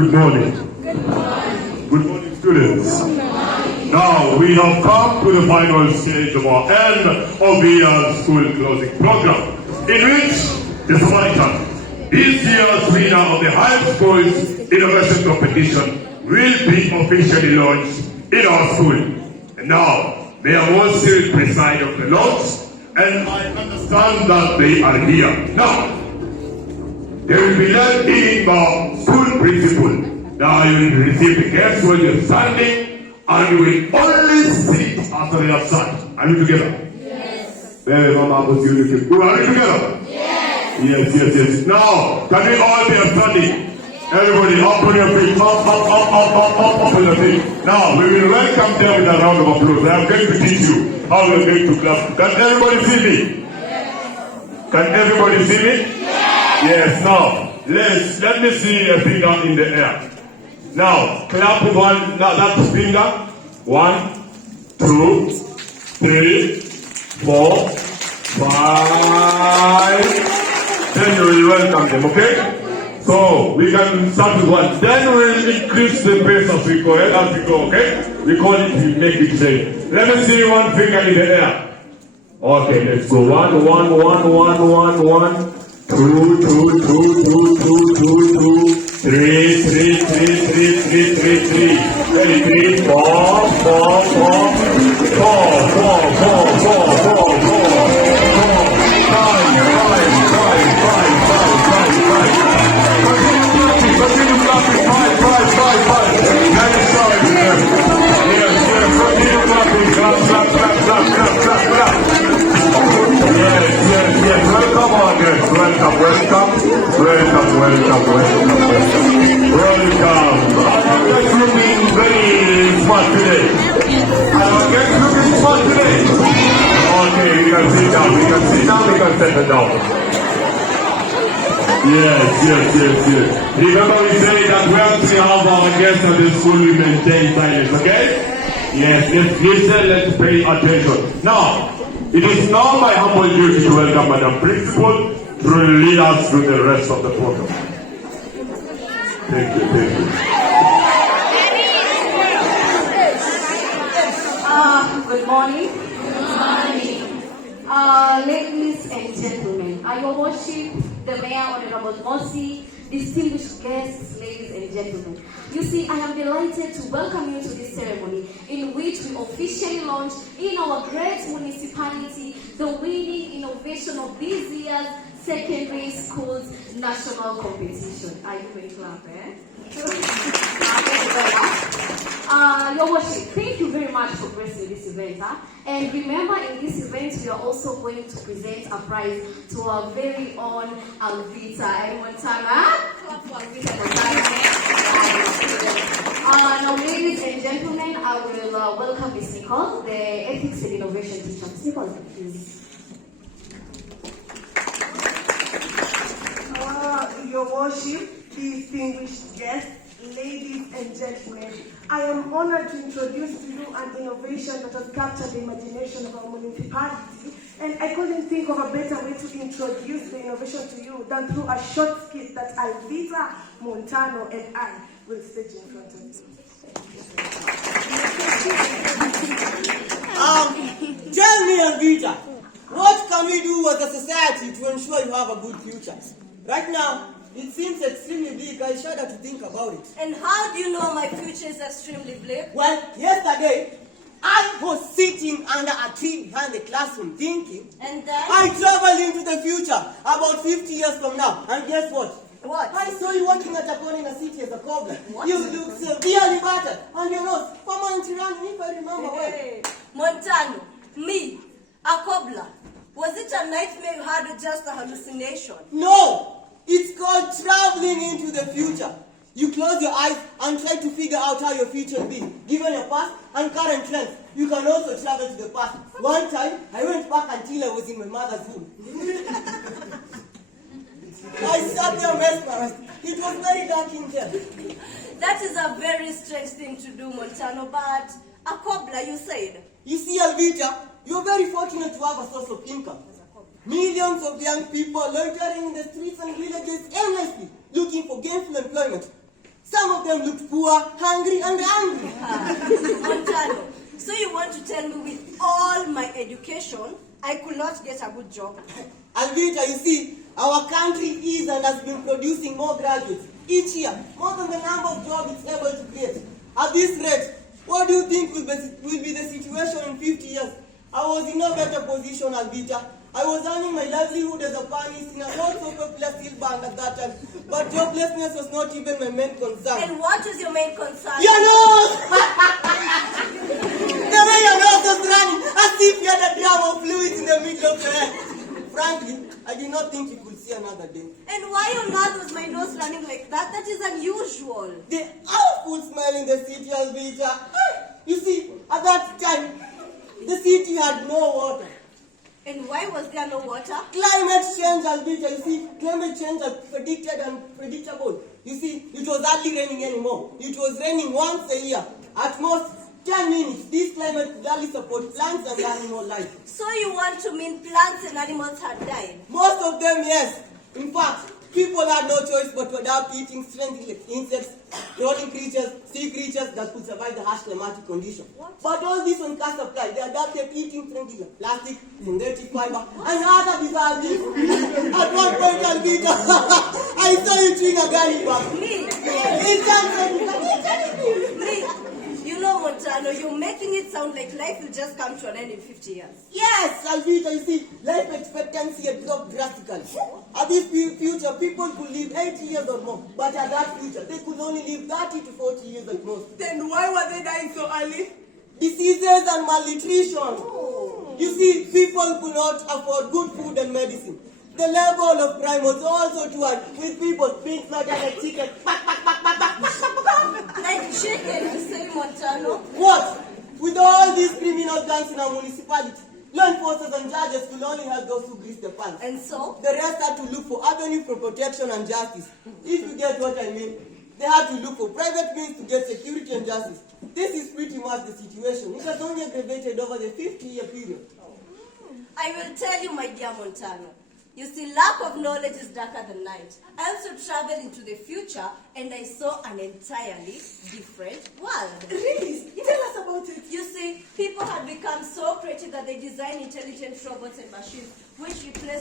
Good morning. Good morning. Good morning, students. Good morning. Now, we have come to the final stage of our end of the year's school closing program, in which the Spartan, this year's winner of the high school's innovation competition, will be officially launched in our school. And now, Mayor Mosi will preside over the launch, and I understand that they are here. Now, they will be led in by school principal. Now you will receive the guests when you're standing, and you will only sit after they have sat. Are you together? Yes. Very Mama, are you together? Yes. Yes. Now, can we all be standing? Everybody, up on your feet, up on your feet. Now, we will welcome them with a round of applause. I am going to teach you how we are going to clap. Can everybody see me? Yes. Can everybody see me? Yes. Yes. Now, let me see a finger in the air. Now, clap with that finger. 1, 2, 3, 4, 5. Then you will welcome them, okay? So, we can start with 1. Then we'll increase the pace as we go, okay? We call it, we make it change. Let me see one finger in the air. Okay, let's go. 1, 2, 3. Ready, 3, 4. Welcome. Let's looking very smart today. Okay, we can sit down. We can settle down. Yes. Remember we say that once we have our guests at the school, we maintain silence, okay? Yes, listen, let's pay attention. Now, it is now my humble duty to welcome Madam Principal to lead us through the rest of the program. Thank you. Good morning. Ladies and gentlemen, Your Worship, the Mayor, Honorable Mosi, distinguished guests, ladies and gentlemen. You see, I am delighted to welcome you to this ceremony in which we officially launch in our great municipality the winning innovation of this year's secondary schools national competition. Are you ready to clap, Your Worship, thank you very much for gracing this event. And remember, in this event, we are also going to present a prize to our very own Alvita. Anyone time, Clap for Alvita. Now, ladies and gentlemen, I will welcome Ms. Nicole, the Ethics and Innovation teacher. Ms. Nicole, please. Your Worship, distinguished guests, ladies and gentlemen, I am honored to introduce to you an innovation that has captured the imagination of our municipality, and I couldn't think of a better way to introduce the innovation to you than through a short skit that Alvita, Montano, and I will stage in front of you. Tell me, Alvita, what can we do as a society to ensure you have a good future? Right now, it seems extremely bleak. I shudder to think about it. And how do you know my future is extremely bleak? Well, yesterday, I was sitting under a tree behind the classroom thinking. And then? I traveled into the future about 50 years from now. And guess what? What? I saw you working at a corner in a city as a cobbler. What? You look severely battered. And your nose, Mama Tirani, if I remember well. Montano, me, a cobbler. Was it a nightmare you had or just a hallucination? No! It's called traveling into the future. You close your eyes and try to figure out how your future will be. Given your past and current trends, you can also travel to the past. One time, I went back until I was in my mother's womb. I sat there mesmerized. It was very dark in there. That is a very strange thing to do, Montano, but a cobbler, you said. You see, Alvita, you're very fortunate to have a source of income. Millions of young people loitering in the streets and villages endlessly looking for gainful employment. Some of them looked poor, hungry, and angry. Montano, so you want to tell me with all my education, I could not get a good job? Alvita, you see, our country is and has been producing more graduates each year, more than the number of jobs it's able to create. At this rate, what do you think will be the situation in 50 years? I was in no better position, Alvita. I was earning my livelihood as a panist in a not so popular steel band at that time, but joblessness was not even my main concern. And what is your main concern? Your nose! The way your nose was running, as if you had a drum of fluids in the middle of your head. Frankly, I did not think you could see another day. And why on earth was my nose running like that? That is unusual. The awful smell in the city, Alvita. You see, at that time, the city had no water. And why was there no water? Climate change, Alvita. You see, climate change was predicted and predictable. You see, it was hardly raining anymore. It was raining once a year. At most 10 minutes. This climate could only support plants and animal life. So you want to mean plants and animals had died? Most of them, yes. In fact, people had no choice but to adapt to eating strange insects, crawling creatures, sea creatures that could survive the harsh climatic condition. But all this on cast supply, they adapted eating strange plastic, synthetic fiber, and other bizarre things. At one point, Alvita, I saw you chewing a gummy bag. Me? It's just Me? You know, Montano, you're making it sound like life will just come to an end in 50 years. Yes, Alvita, you see, life expectancy had dropped drastically. At this future, people could live 80 years or more. But at that future, they could only live 30 to 40 years at most. Then why were they dying so early? Diseases and malnutrition. You see, people could not afford good food and medicine. The level of crime was also too high, with people being slaughtered like chicken. Like chicken, you say, Montano? What? With all these criminal gangs in our municipality, law enforcers and judges will only help those who grease their pants. And so? The rest had to look for avenue for protection and justice. If you get what I mean, they had to look for private means to get security and justice. This is pretty much the situation. It has only aggravated over the 50-year period. I will tell you, my dear Montano. You see, lack of knowledge is darker than night. I also traveled into the future and I saw an entirely different world. Really? Tell us about it. You see, people had become so creative that they designed intelligent robots and machines which replaced